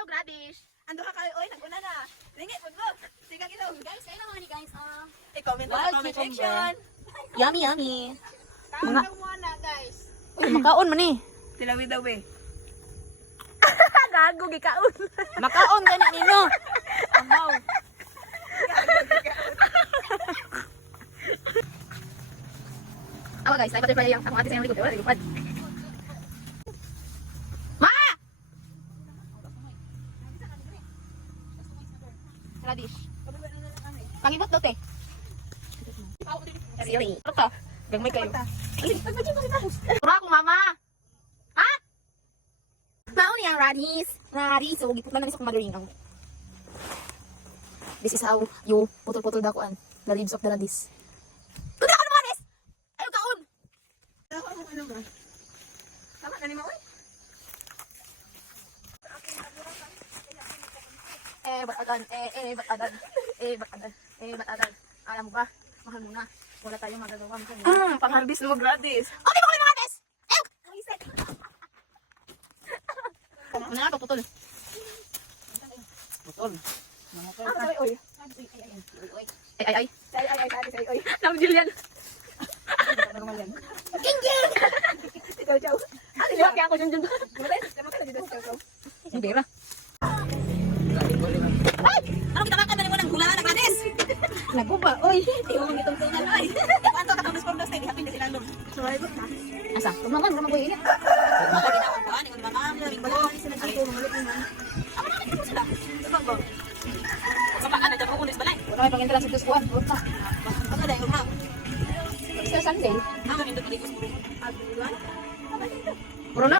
kayo, Gradish. Ando ka kayo, oy, nag-una na. Ringi, pag-look. Sige, ilog. Guys, kayo naman ni guys. I-comment mo sa comment section. Yummy, yummy. Mga muna, guys. Uy, makaon man eh. Tilawi daw eh. Gago, gikaon. Makaon ka ni Nino. Amaw. Awa guys, ay butterfly yung akong ate sa yung likod. Wala, likod. Ma! Radish. Pangibot daw, te. Silly. Ano ka? Gagmay kayo. Pura akong mama. Ha? Mauni ang radish. Radish. So, gipot lang sa kumagarinaw. This is how you putol-putol dakuan. The leaves of the radish. Kundi ako naman, Des! Ayaw kaon! Ano ba? Tama na ni Maoy? Batadan. Batadan. Batadan. Batadan. Alam mo ba? Mahal mo na. Wala tayong magagawa. Pang-harvest mo gratis. Okay, bakit mga Des? Ayaw! Reset! Ano na, putol. Putol. Ay, oy. Ay. Ay. Nam Julian. Normal yan. King! Ikaw, Chow. Ano yung kaya ako dyan dyan? Tama ka na dito, Chow. Yung pera. Ay! Ano kitamakan na mo ng gula na gratis? Naguba, oy. Iwan itong tungan ay. Kwanto ka tapos from the state, happy na sila lum. Survival na. Asa? Tumaman, wala mag-uwi niya. Ginawan ko, ano yung mga kaming ko. Ako na nakikita sila. Sabang ba? Sabang ka na, dyan ko ulis balay. Wala may pang-entrance ito squad. Wala. Ano na yung ma'am? Sa Sunday. Ako, hindi ko dito sa puro.